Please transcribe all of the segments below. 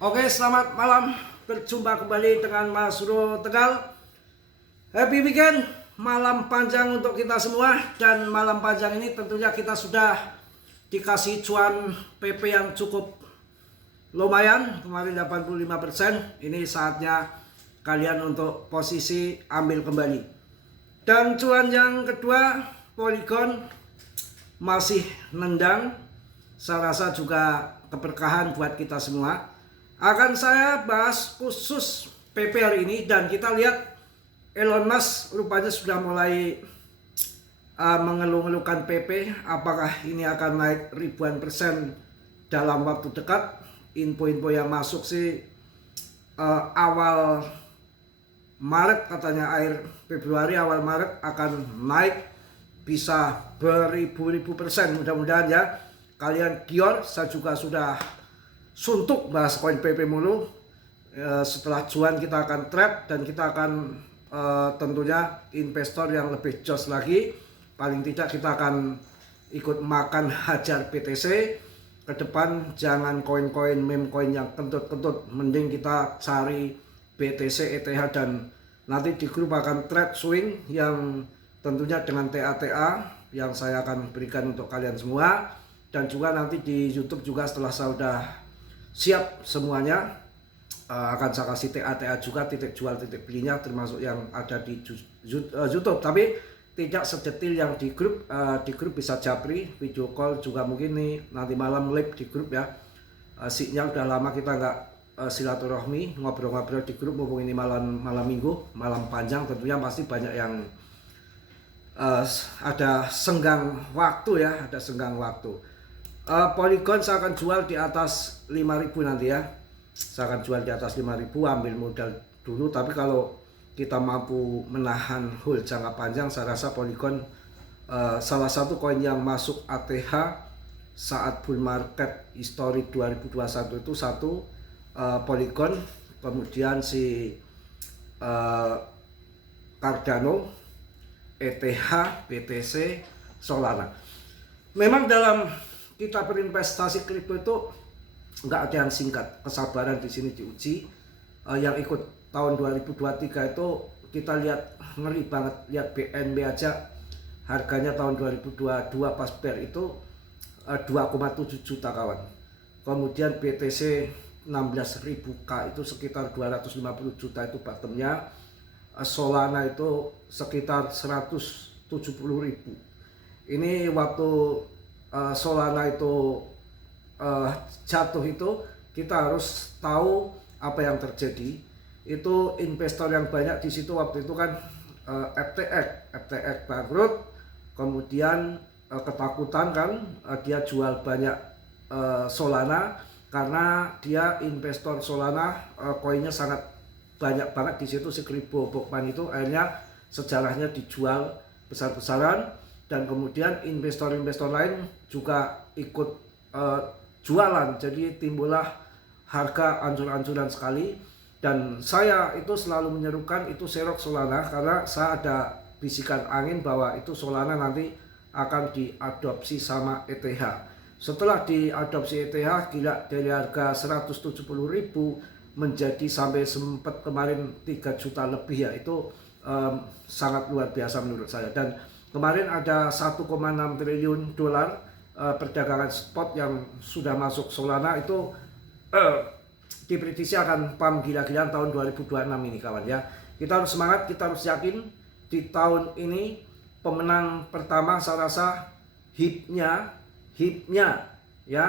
Oke, selamat malam. Berjumpa kembali dengan Mas Suro Tegal. Happy weekend, malam panjang untuk kita semua. Dan malam panjang ini tentunya kita sudah dikasih cuan PP yang cukup lumayan. Kemarin 85%. Ini saatnya kalian untuk posisi ambil kembali. Dan cuan yang kedua, Polygon masih nendang. Saya rasa juga keberkahan buat kita semua. Akan saya bahas khusus PP hari ini, dan kita lihat Elon Musk rupanya sudah mulai mengeluh-ngeluhkan PP. Apakah ini akan naik ribuan persen dalam waktu dekat? Info-info yang masuk sih awal Maret, katanya akhir Februari awal Maret akan naik bisa beribu-ribu persen. Mudah-mudahan ya kalian gior. Saya juga sudah suntuk bahas koin PP mulu. Setelah cuan kita akan trap, dan kita akan tentunya investor yang lebih jos lagi. Paling tidak kita akan ikut makan hajar BTC ke depan. Jangan koin-koin meme koin yang kentut-kentut, mending kita cari BTC, ETH, dan nanti di grup akan trade swing yang tentunya dengan TA yang saya akan berikan untuk kalian semua. Dan juga nanti di YouTube juga setelah saya sudah siap semuanya, akan saya kasih TA juga, titik jual titik belinya, termasuk yang ada di YouTube, tapi tidak sedetil yang di grup. Di grup bisa japri, video call juga mungkin nih nanti malam live di grup ya. Sinyal udah lama kita nggak silaturahmi, ngobrol-ngobrol di grup, mumpung ini malam minggu, malam panjang, tentunya pasti banyak yang ada senggang waktu ya, ada senggang waktu. Polygon saya akan jual di atas 5.000 nanti ya. Saya akan jual di atas 5.000, ambil modal dulu. Tapi kalau kita mampu menahan hold jangka panjang, saya rasa Polygon salah satu koin yang masuk ATH saat bull market history 2021 itu satu, Polygon, kemudian si Cardano, ETH, BTC, Solana. Memang dalam kita berinvestasi kripto itu nggak ada yang singkat. Kesabaran di sini diuji. Yang ikut tahun 2023 itu kita lihat ngeri banget. Lihat BNB aja harganya tahun 2022 pas bear itu 2,7 juta kawan. Kemudian BTC 16.000K itu sekitar 250 juta itu bottomnya. Solana itu sekitar 170.000. Ini waktu Solana itu jatuh itu kita harus tahu apa yang terjadi. Itu investor yang banyak di situ waktu itu kan FTX bangkrut, kemudian ketakutan kan, dia jual banyak Solana karena dia investor Solana, koinnya sangat banyak banget di situ. Si Crypto Bokman itu akhirnya sejarahnya dijual besar-besaran. Dan kemudian investor-investor lain juga ikut jualan, jadi timbullah harga ancur-ancuran sekali. Dan saya itu selalu menyerukan itu serok Solana, karena saya ada bisikan angin bahwa itu Solana nanti akan diadopsi sama ETH. Setelah diadopsi ETH, gila, dari harga 170.000 menjadi sampai sempat kemarin 3 juta lebih ya. Itu sangat luar biasa menurut saya. Dan kemarin ada 1,6 triliun dolar perdagangan spot yang sudah masuk Solana. Itu diprediksi akan pump gila-gilaan tahun 2026 ini kawan ya. Kita harus semangat, kita harus yakin di tahun ini pemenang pertama saya rasa HIP-nya ya.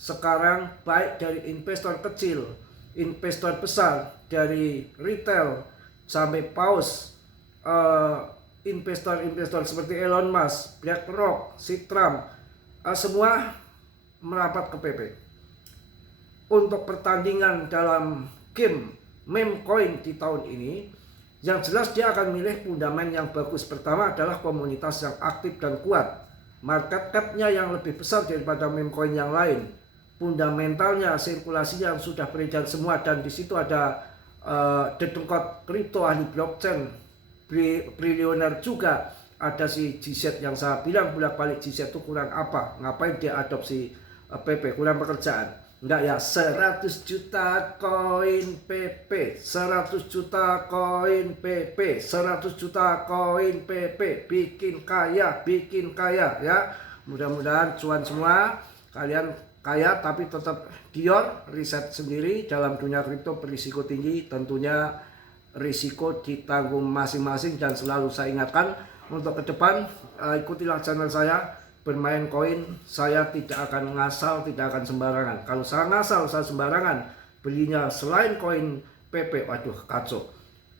Sekarang baik dari investor kecil, investor besar, dari retail sampai paus, investor-investor seperti Elon Musk, BlackRock, Citram, semua merapat ke PP untuk pertandingan dalam game meme coin di tahun ini. Yang jelas dia akan milih fundament yang bagus. Pertama adalah komunitas yang aktif dan kuat, market cap-nya yang lebih besar daripada meme coin yang lain, fundamentalnya, sirkulasi yang sudah beredar semua, dan di situ ada dedengkot kripto ahli blockchain triliuner juga. Ada si GZ yang saya bilang bolak-balik, GZ itu kurang apa, ngapain dia adopsi PP, kurang pekerjaan. Enggak ya, 100 juta koin PP, 100 juta koin PP, 100 juta koin PP, bikin kaya ya. Mudah-mudahan cuan semua, kalian kaya tapi tetap gior, riset sendiri. Dalam dunia kripto berisiko tinggi, tentunya risiko ditanggung masing-masing. Dan selalu saya ingatkan untuk ke depan, ikutilah channel saya. Bermain koin saya tidak akan ngasal, tidak akan sembarangan. Kalau saya ngasal, saya sembarangan belinya selain koin PP, waduh kacau.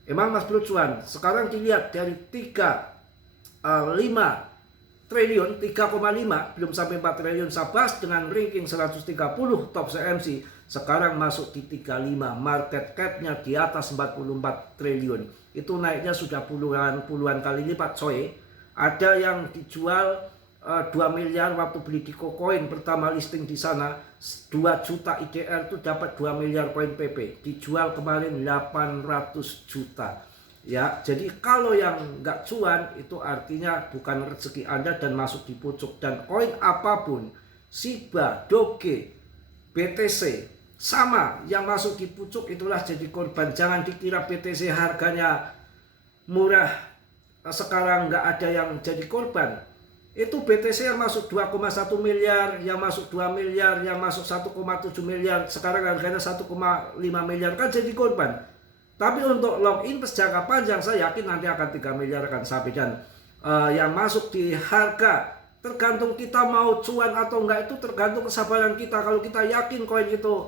Emang Mas Bro cuan, sekarang dilihat dari 3,5 triliun, 3,5 belum sampai 4 triliun saya bahas dengan ranking 130 top CMC, sekarang masuk di 35, market capnya di atas 44 triliun. Itu naiknya sudah puluhan kali lipat coy. Ada yang dijual 2 miliar waktu beli di KuCoin pertama listing di sana, 2 juta IDR itu dapat 2 miliar koin PP, dijual kemarin 800 juta ya. Jadi kalau yang nggak cuan itu artinya bukan rezeki Anda dan masuk di pucuk. Dan koin apapun, Shiba, Doge, BTC sama, yang masuk di pucuk itulah jadi korban. Jangan dikira BTC harganya murah sekarang nggak ada yang jadi korban. Itu BTC yang masuk 2,1 miliar, yang masuk 2 miliar, yang masuk 1,7 miliar, sekarang harganya 1,5 miliar, kan jadi korban. Tapi untuk long invest jangka panjang saya yakin nanti akan 3 miliar akan sampai. Dan yang masuk di harga tergantung kita mau cuan atau enggak, itu tergantung kesabaran kita. Kalau kita yakin koin itu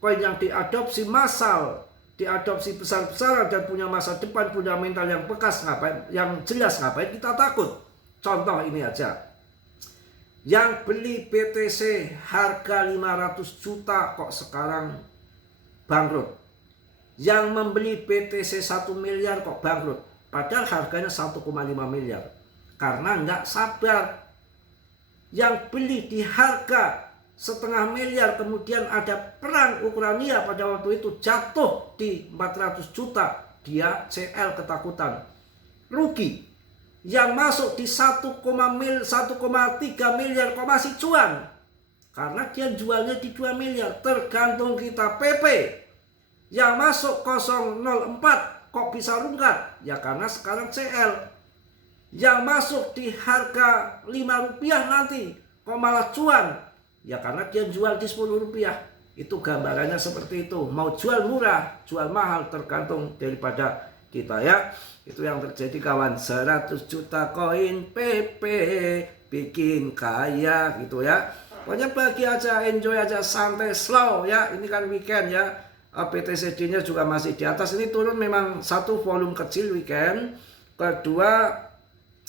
koin yang diadopsi massal, diadopsi besar-besaran dan punya masa depan, fundamental yang bekas, ngapain, yang jelas, ngapain kita takut. Contoh ini aja, yang beli BTC harga 500 juta kok sekarang bangkrut. Yang membeli BTC 1 miliar kok bangkrut, padahal harganya 1,5 miliar. Karena nggak sabar. Yang beli di harga 0,5 miliar, kemudian ada perang Ukraina pada waktu itu, jatuh di 400 juta, dia CL ketakutan, rugi. Yang masuk di 1,3 miliar kok masih cuan, karena dia jualnya di 2 miliar. Tergantung kita. PP yang masuk 0,04 kok bisa rungkat, ya karena sekarang CL. Yang masuk di harga 5 rupiah nanti kok malah cuan, ya karena dia jual di 10 rupiah. Itu gambarannya seperti itu. Mau jual murah, jual mahal, tergantung daripada kita ya. Itu yang terjadi kawan. 100 juta koin PP, bikin kaya gitu ya. Pokoknya bagi aja, enjoy aja, santai, slow ya. Ini kan weekend ya. BTCD nya juga masih di atas. Ini turun memang, satu volume kecil weekend, kedua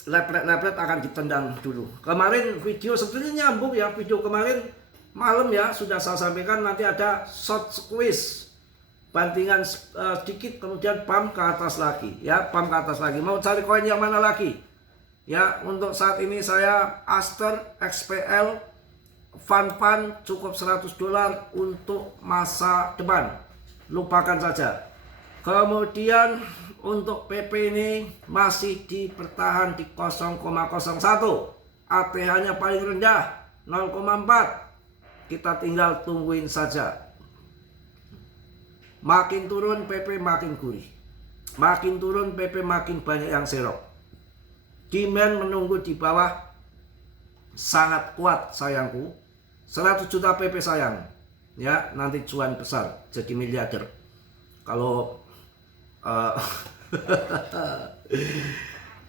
lepret-lepret akan ditendang dulu. Kemarin video sebetulnya nyambung ya, video kemarin malam ya sudah saya sampaikan, nanti ada short squeeze, bantingan sedikit, kemudian pump ke atas lagi ya, pump ke atas lagi. Mau cari koin yang mana lagi ya? Untuk saat ini saya Aster, XPL, Fun cukup $100 untuk masa depan, lupakan saja. Kemudian untuk PP ini masih dipertahan di 0,01, ATH nya paling rendah 0,4, kita tinggal tungguin saja. Makin turun PP makin gurih, makin turun PP makin banyak yang serok. Demand menunggu di bawah sangat kuat sayangku. 100 juta PP sayang ya, nanti cuan besar jadi miliarder. Kalau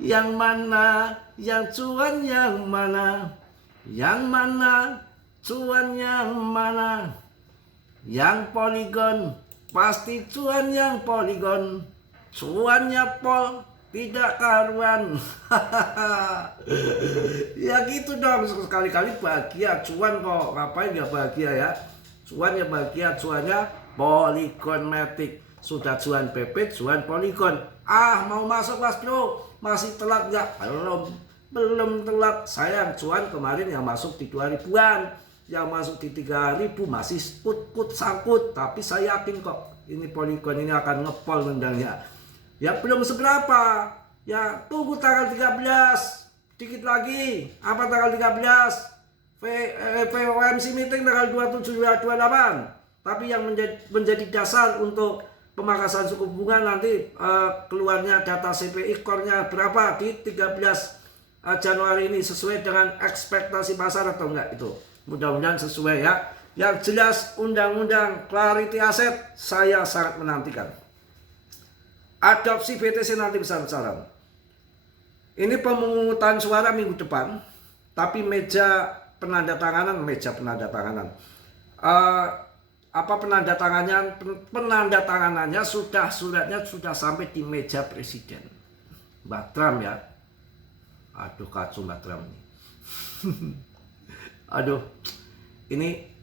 yang mana yang cuan, yang mana, yang mana cuan, yang mana, yang Polygon pasti cuan, yang Polygon cuannya pol tidak karuan. Ya gitu dong, sekali-kali bahagia. Cuan kok ngapain ya bahagia ya, cuan ya bahagia, cuannya Polygon Matic. Sudah cuan PP, cuan Polygon. Mau masuk Mas Bro, masih telat nggak? Belum telat sayang. Cuan kemarin yang masuk di 2000-an, yang masuk di 3000 masih put sangkut, tapi saya yakin kok ini Polygon ini akan ngepol nendangnya. Ya belum seberapa, ya tunggu tanggal 13, dikit lagi. Apa tanggal 13? FOMC meeting tanggal 27 28. Tapi yang menjadi dasar untuk pemangkasan suku bunga nanti keluarnya data CPI core-nya berapa di 13 Januari ini, sesuai dengan ekspektasi pasar atau enggak, itu mudah-mudahan sesuai ya. Yang jelas undang-undang clarity aset saya sangat menantikan. Adopsi BTC nanti besar-besaran. Ini pemungutan suara minggu depan, tapi meja penandatanganan penandatanganannya suratnya sudah sampai di meja presiden Mbak Trump ya. Aduh, kacau Mbak Trump ini. Aduh, ini